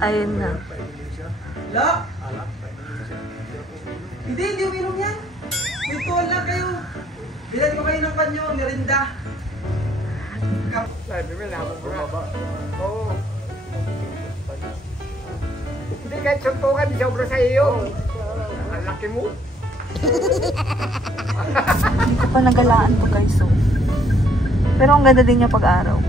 Ayun na. La? Hindi uminom yan. Kwentuhan lang kayo. Bilan ko kayo ng panyo, merinda. Sabi mo, lamang mo na. Oo. Hindi kahit suntukan, sobra sa iyo. Ang laki mo. Ito pa nagalaan ko guys, so. Pero ang ganda din niya pag-araw.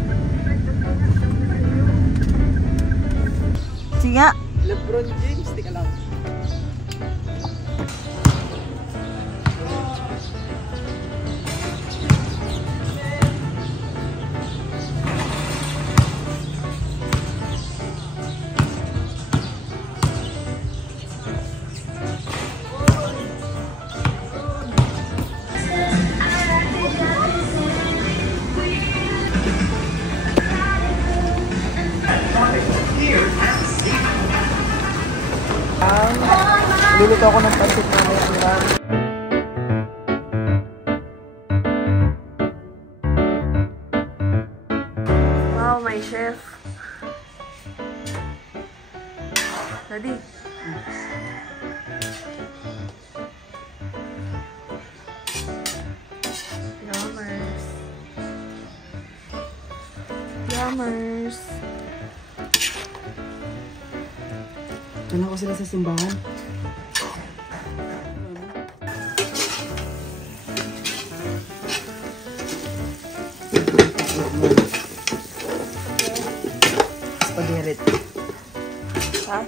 Sige nga. LeBron James, tika lang. Luluto ako ng pansit na may ulam. Wow, my chef. Daddy. Yummers. Yummers. Ano ko sila sa simbahan? Spaghetti. Ha?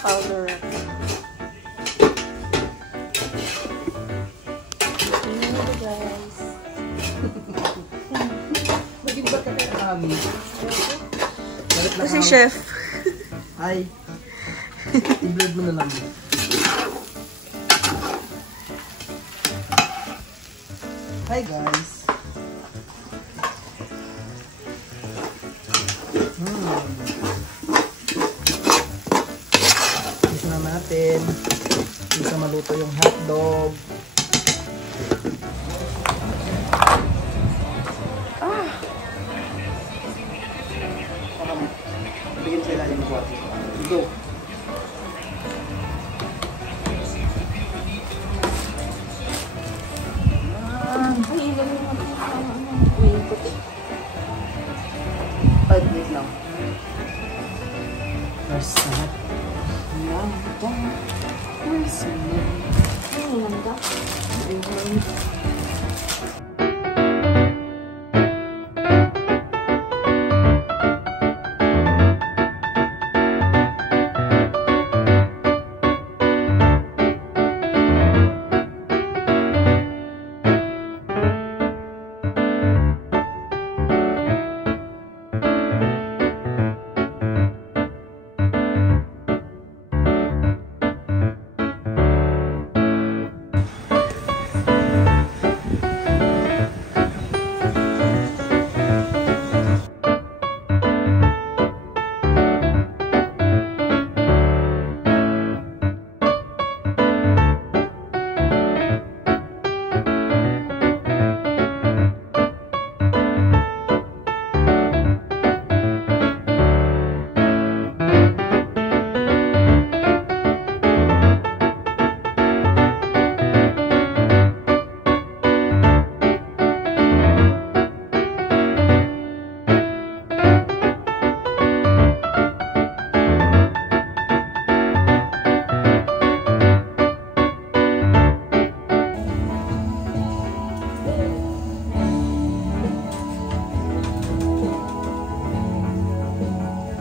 Powder. Guys. Maging ba ka kaya kami? Kasi chef. Ay. I-blurred mo na lang. Hi guys. Gusto na natin. Gusto maluto yung hotdog. Bigyan sila yung buhat. Go. Ay, wait lang. Masarap. Yan. Masarap. Ano lang ka?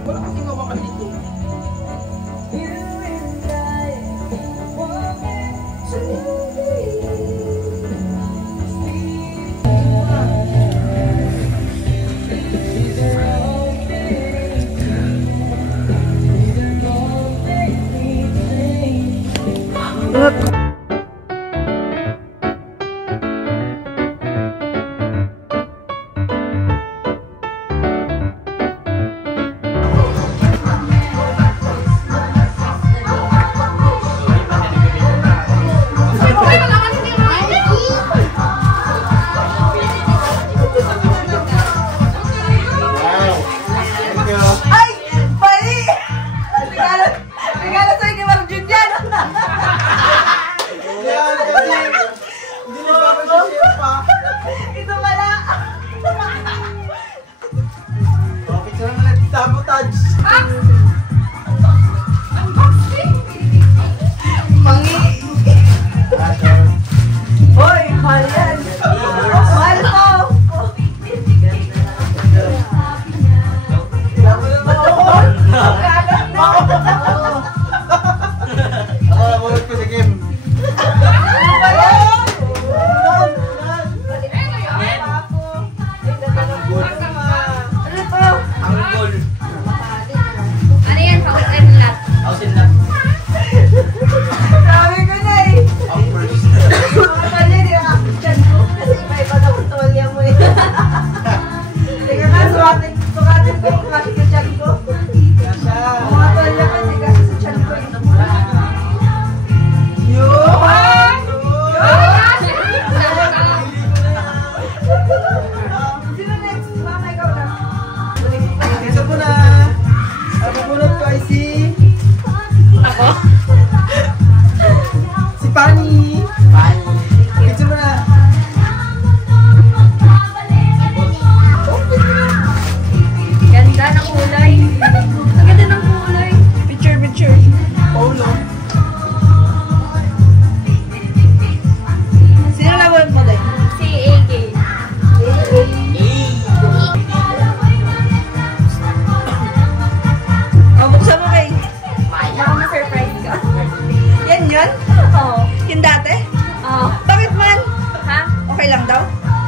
Wala kasing hawakan dito.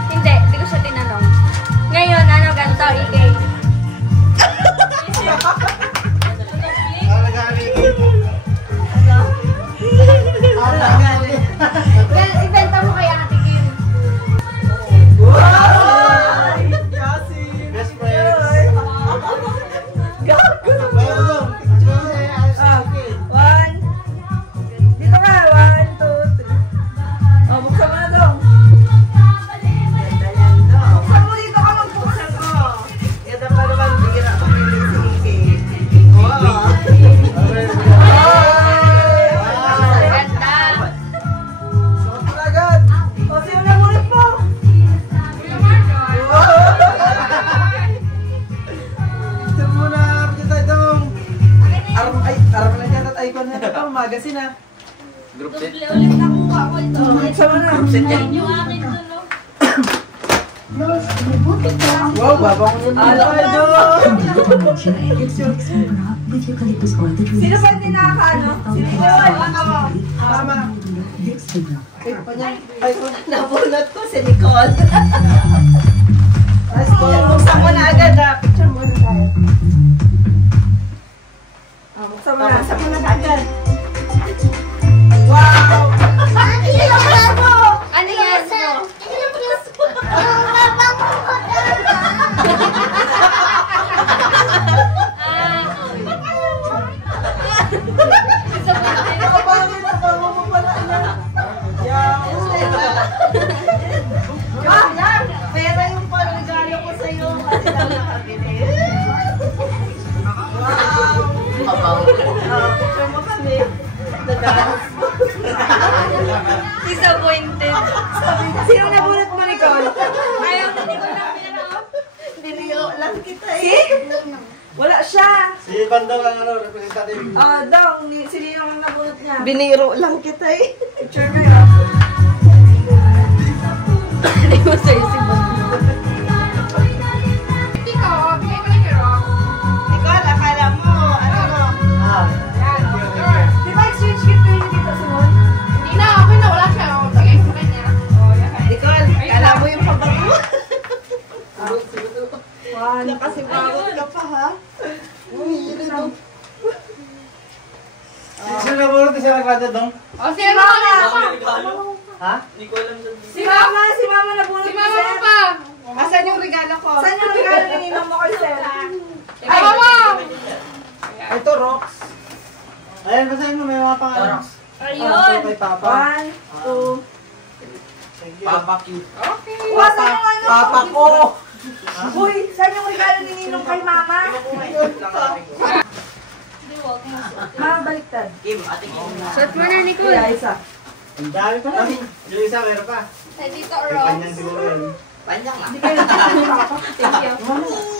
Hindi ko siya tinanong. Ngayon, ano ganito, Igay? Ibenta mo kay Ate Kim. Best friends. One. Dito ka. 1, 2, 3. Oh, buksan mo na daw. Buksan mo dito ka magbuksan ko. Ito pa naman, bigyan ako pili si Ike. Ganda. Suot mo na agad. O, sino na mulit mo? Ito muna, kita itong arap lang yan at icon na ito, magazine ha. Group set. Doble ulit nakuha ko ito. Buksan mo na. Group set yan. Yung akin to, no? Wow, babang Sino ba hindi nakakaano? Sino ba? Mama. Nabunot ko si Nicole. Let's go. Buksan mo na agad ha. Picture mo na tayo. Buksan mo na. Buksan mo na agad. Wow! Ano yan, no? Nabango mo pala yan. Joke lang. Pera yung pang-regalo ko sa'yo kasi lang nakabili. Wow! Picture mo kami. Dadaan. Disappointed. Sino nabunot mo, Nicole? Ayaw na ko lang pera. Biniro lang kita eh. Si? Wala siya. Si Bandang ano, representative. Dong, sino yung nabunot niya? Biniro lang kita eh. Picture mo yun. Hindi mo sa'yo si Bondo. Nicole, akala mo, ano no? Di ba exchange gift kayo ni Tita Simon? Hindi na, okay na. Wala siya. Bigay sa kanya. Nicole, akala mo yung pabango? One. Nakasipawat ka pa ha? Sino na buro ito siya nagkada dong? O, siya na ka. Ha? Si Mama nabunot Si mo, Mama Sir. mo pa. Asan yung regalo ko? Saan yung regalo ni Ninong mo kay Sir? Ay, Mama! Ito, Rocks. Ayan, basahin mo, may mga pangalan. Ayun. Kay Papa. 1, 2. Papa Q. Okay. Saan yung ano? Papa ko! Uy, saan yung regalo ni Ninong kay Mama? Mama, baliktad. Suot mo na, Nicole. Kuya, isa. Ang dami pa na. Yung isa, meron pa. Sa Tito May Ross. panyang siguro yun. Hindi kayo nagtatapos ni Papa. Thank you.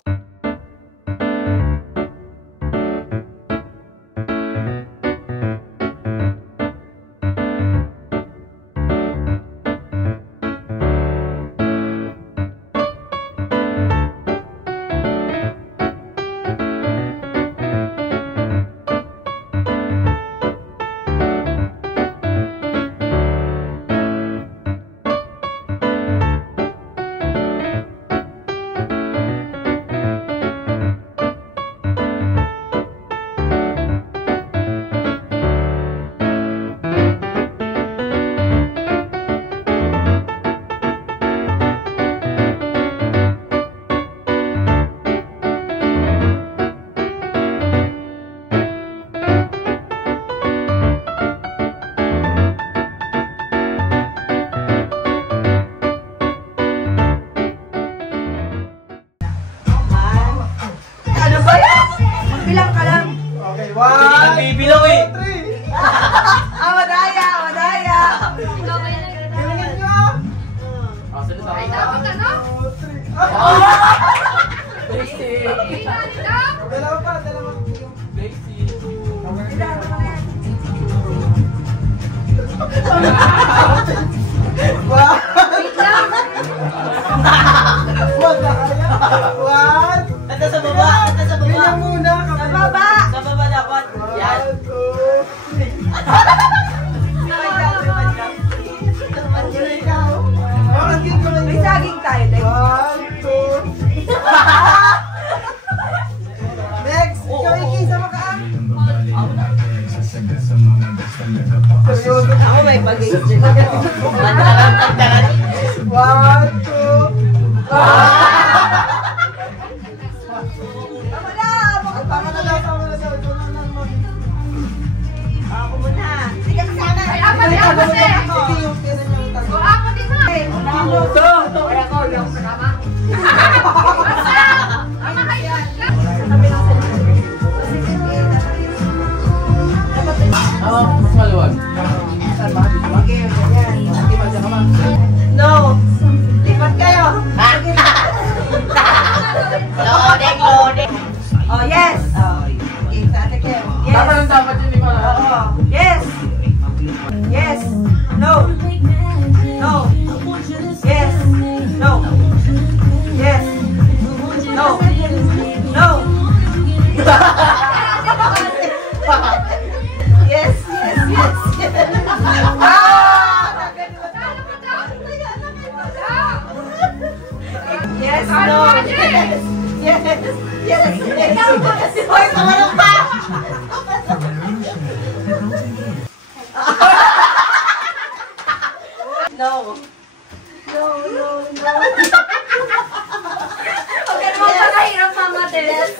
Ano ba yan? Magbilang ka lang. Okay, 1, Bibilang eh. 2, 3. Madaya, madaya. Tingnan nyo! Ay, dapat ano? 2, 3. Dalawa pa, dalawa. Wow! Wag na kaya. 1. Ito sa baba, ito sa baba. Ganyan muna. Sa baba. Sa baba dapat. Yan. 1, 2, 3. Ang ganda ko lang May yun. saging ka. tama. Mas maluwag. No. Lipat kayo. Loading. Oh, yes. Oh, okay, tate kayo. Yes. Dapat yun, di ba? Oo. Yes. Yes. No. No. Yes. No. Yes. No. No. Yes, yes, yes. Yes, no. Yes. Yes. Yes. Yes. Hoy, tumalong pa. No. No, no, no. Huwag ka naman pakahirap, Mama Des.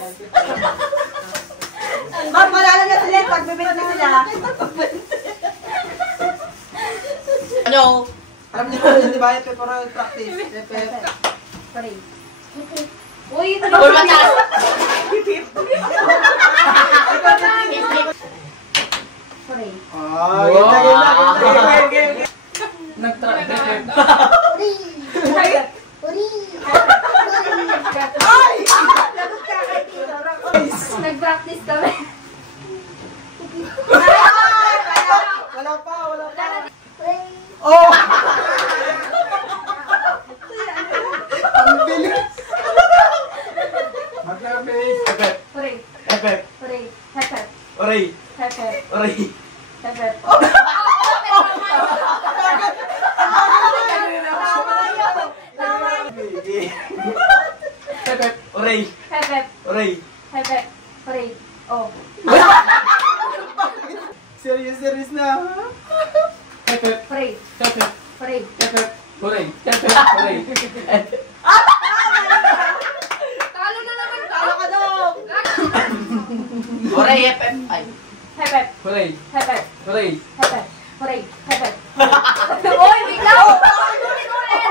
Ma'am, malala na sila. Pagbibinti sila. Ano? Alam niyo po yun, di ba? Para practice. Sorry. Uy, ito Uy, mataas! Sorry. Oh, game. Nag-try. Nag-practice kami. Wala pa. Oh! Ang bilis! Maglabis! Hooray. Epep! Hooray. Hep-hep. Oray! Hep-hep. Oray! Hep-hep. Epep! Oray! Hep-hep. Oray! Hep-hep. Hooray. Oh. Serious na! Epep! Hooray. Epep! Hooray. Epep! Oray! Epep! Oray! Talo na naman ka. Talo ka daw. Oray! Epep! Ay! Hep-hep. Oray! Hep-hep. Oray! Hep-hep. Hooray. Hep-hep. Uy, biglaw! Ulit!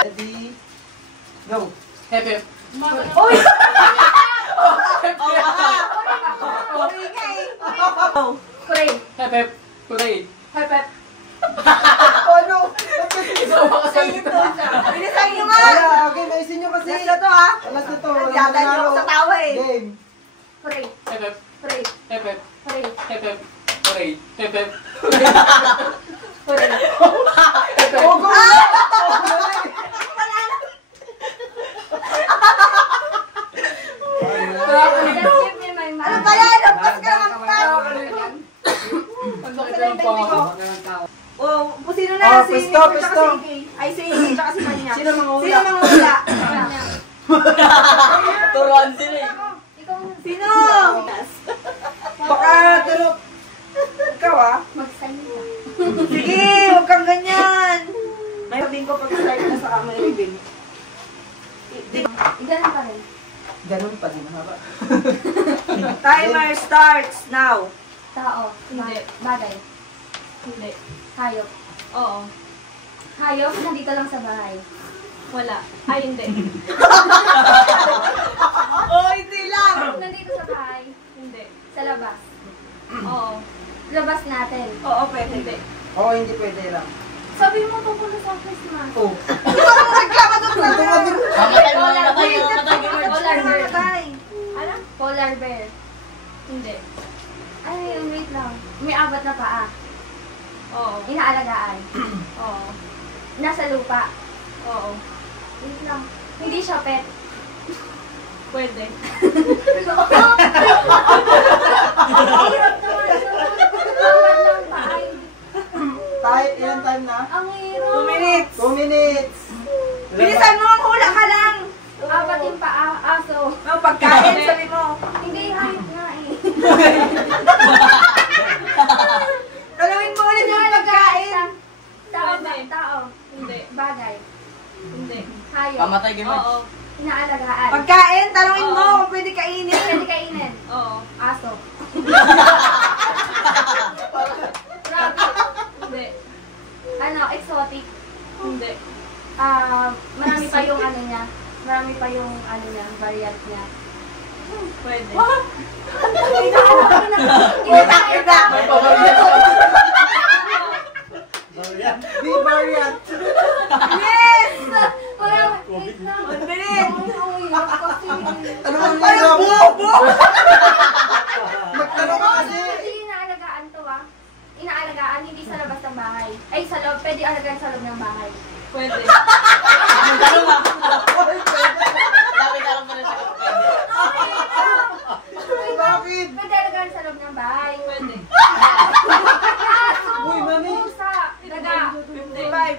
Ready? Go! Epep! Uy! Hooray. Epep! Oray! Hep-hep. Ano? Isawa ka sa dito. Bilisan nyo nga. Okay, maisin nyo kasi. Last na to, ha? Last na to. Yata nyo ako sa tawa, eh. Game. Hooray. Epep! Hooray. Epep! Hooray. Epep! Oray! Epep! Hooray. Ogo! That's it, my mom. Ano ba yan? Lampas ka lang ang tao. Ang sakit ng paa. Oh, sino na? Oh, Si pwesto, Nico, pwesto. tsaka si Iggy. Ay, si Iggy, tsaka si Manya. Sino mangula? Sino mangula? Turuan sila eh. Ikaw Sino? Baka tulog. Ikaw, ah? magsalita. Sige, huwag kang ganyan. May sabihin ko pag-start na sa kama ni Bing. Ganun pa rin. Ganun pa din, haba. Timer starts now. Tao. Hindi. Bagay. Hindi. Hayop. Oo. Hayop, nandito lang sa bahay. Wala. Ay, hindi. Oh, hindi lang. Nandito sa bahay. Hindi. Sa labas. Oo. Labas natin. Oo, pwede. Hindi. Oo, hindi pwede lang. Sabi mo tungkol na sa Christmas. Oh. Ikaw ang nagkama doon sa Polar bear. Matay. Ano? Polar bear. Hindi. Ay, wait lang. May apat na paa. Oo. Inaalagaan. Oo. Nasa lupa. Oo. Wait lang. Hindi siya pet. Pwede. Hirap naman. Apat lang paa. Time, ilang time na? Ang hirap. 2 minutes. 2 minutes. Bilisan mo, ang hula ka lang. Apat yung paa. Aso. Ang pagkain, sabi mo. Hindi, hayop nga eh. Talawin mo ulit yung pagkain. Tao ba? Pwede. Tao. Hindi. Bagay. Hindi. Hayop. Pamatay Oo. Inaalagaan. Pagkain, talawin mo Oo. kung pwede kainin. Pwede kainin. Oo. Aso. Marami pa yung ano niya. Marami pa yung ano niya, variant niya. Pwede. Di variant. Yes! Parang, wait lang. Ang bilis! Ano ang hirap? Magtanong ka kasi. Hindi inaalagaan to Inaalagaan, hindi sa labas ng bahay. Ay, sa loob. Pwede alagaan sa loob ng bahay. Pwede. Bakit? Pwede alagaan sa loob ng bahay. Pwede. Uy, mami. Pusa. Daga. 55.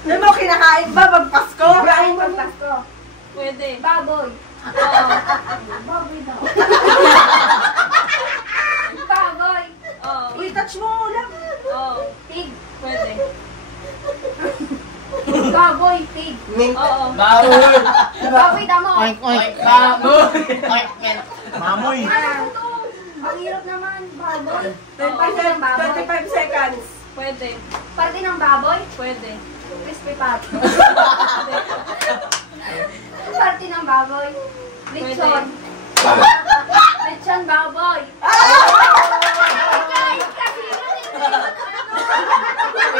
Alam mo, kinakain ba pag Pasko? Kain pag Pasko. Pwede. Baboy. Oo. Baboy daw. Baboy. Oo. Uy, touch mo lang. Oo. Pig. Pwede. Baboy. Pig. Mink. Oo. Baboy damo. Mamoy. Ang hirap naman. Baboy. 25 seconds. Pwede. Parte ng baboy. Pwede. Crispy pat. Parte ng baboy. Lechon. Lechon baboy. Guys, kasi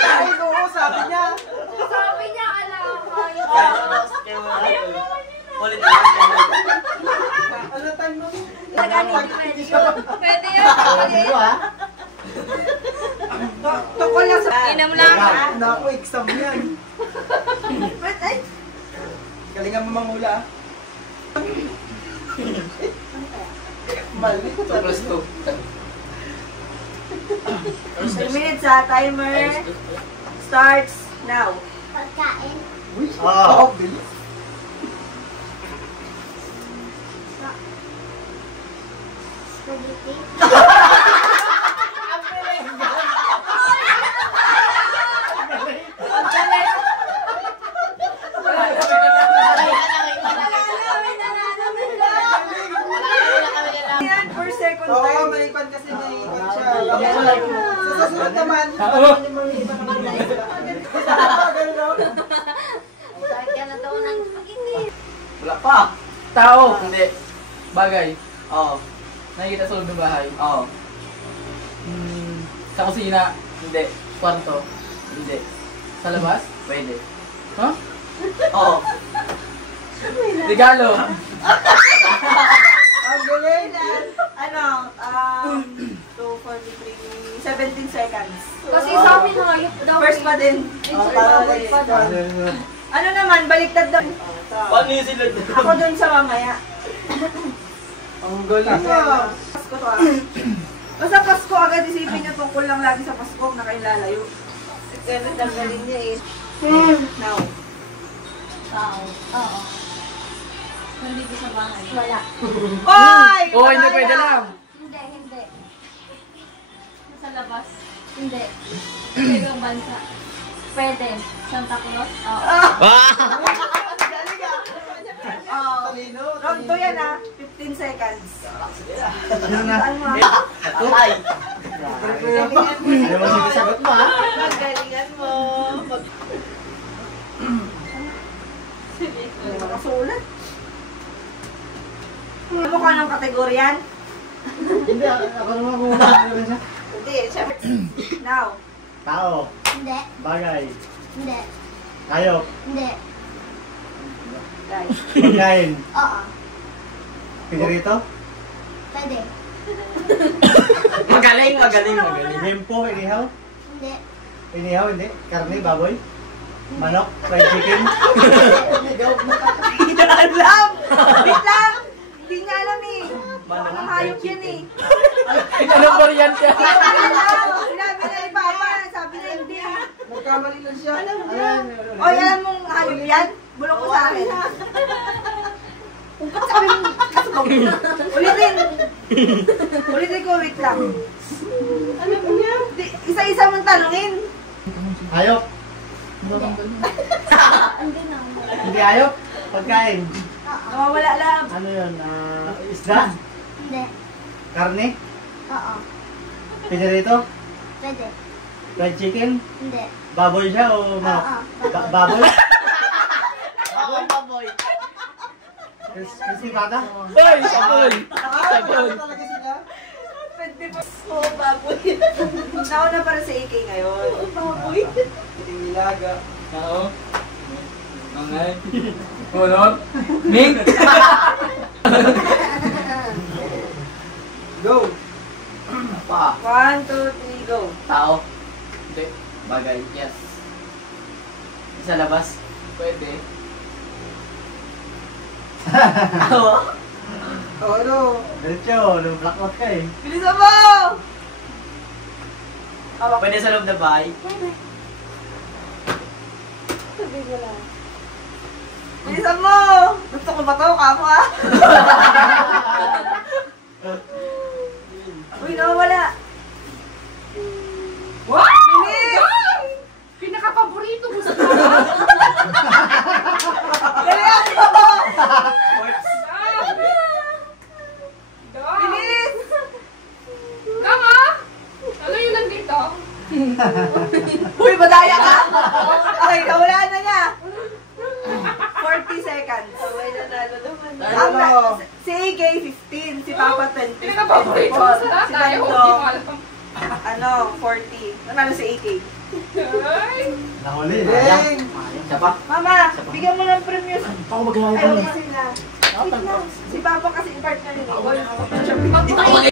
Ay, oo, sabi niya. sabi niya alam. Ano time mo? Pwede yun. Tukol lang sa... Inom lang. Naku, exam yan. Ay, Galingan mo mangula. Mali. 10 minutes ha. Timer starts now. Pagkain. Uy, oh, bilis. Spaghetti. Yan, per second Oo, time. may ikon kasi may ikon siya. Sa susunod naman, ganun daw. Kahit ka na daw ng pag-init. Wala pa. Tao. Hindi. Bagay. Oo. Nakikita sa loob ng bahay. Oo. Sa kusina. Hindi. Kwarto. Hindi. Sa labas? Pwede. Huh? Oo. Regalo. Ang galing. Ano, 2, 4, 3, 17 seconds. Kasi sa amin hayop daw. First pa din. Ano naman, baliktad daw. Paano yung sila? Ako dun sa mamaya. Ang galing. Pasko to ah. Basta Pasko agad isipin niyo tungkol lang lagi sa Pasko na kayo lalayo. Ganun ang galing niya eh. Now. Oo. Nandito sa bahay. Wala. Oy! Oo, hindi pwede lang. Hindi. Sa labas. Hindi. Sa ibang bansa. Pwede. Santa Claus. Oo. Galing ah. Oh, round 2 yan ah. 15 seconds. Saan mo ah? Ay. Ayaw mo sinasagot mo, ha? Galingan mo. Makasulat. Ano mo ka ng kategoryan? Hindi, ako naman muna. Hindi, syempre. Now. Tao, Hindi. bagay, Hindi. hayop, Hindi. Guys. pagkain, Oo. pinirito, Pwede. Magaling. limpo, inihaw, Hindi. inihaw, hindi, karne, baboy, manok, fried chicken, Hindi na alam! Wait lang! Hindi niya alam eh. Ang hayop yan eh. Anong variant yan? Sinabi na ni Papa, sabi na hindi. magkamali lang siya. O, alam mong hayop yan? Bulong ko sa akin. Ba't sabi mo, kasabang? Ulitin. Ulitin ko, wait lang. Alam mo niya? Isa-isa mong tanungin. Hayop, Hindi na. hindi hayop, pagkain, Nawawala lang. ano yun, isda, Hindi. karne, Oo. pinirito, Pwede. fried chicken, Hindi. Baboy siya o baboy? Baboy. Crispy bata? Boy, sabon. Sabon. Talaga sila. Pwede pa. Oo, baboy. Nauna para sa AK ngayon. Oo, baboy. Hindi nilaga. Oo. Mangay. Kulot. Ming. Go! Pa. 1, 2, 3, go. Tao. Hindi. Bagay. Yes. Sa labas. Pwede. Awa. Oh, ano? Diretso, blackout ka eh. Bilisan mo! Pwede sa loob na bahay. Bilisan mo! Gusto ko ba ito? Kako ah! Uy, nawawala! What? Bilis! Pinaka-paborito mo sa Dalihan mo! Dong! Bilis! Dong ah! Ano yung nandito? Uy, madaya ka! Okay, nawala na niya! 40 seconds. Sabay nanalo naman. Si AK 15, si Papa 20. Pinaka-paborito mo sa lahat. Si Ayaw, Bento, hindi mo alam. ano, 40. Nanalo si AK. Ay! Nahuli. Ding! Siya pa. Mama, bigyan mo ng premium. Ako magkakalit Ayaw eh. pa sila. Wait lang. Si Papa kasi partner ni Nicole.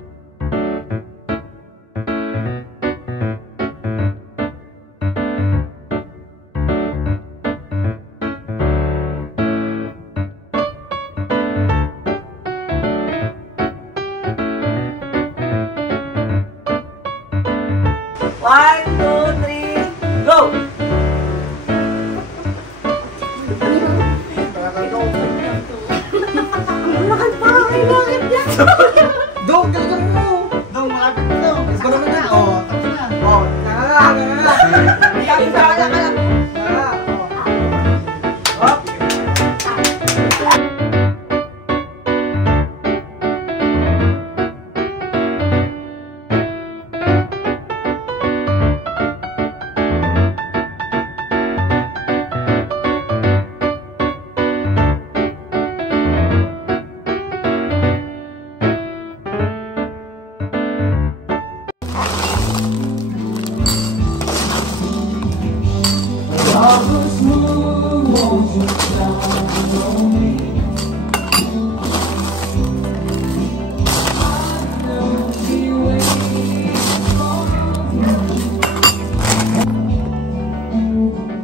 One, two, three, go! Dong, galing mo! Dong, malapit na to. Let's go naman na. Oh, tapos na. Oh, nanganga! Sabi sa kanya ka lang. Hop!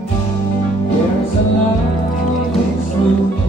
There's a light, it's blue.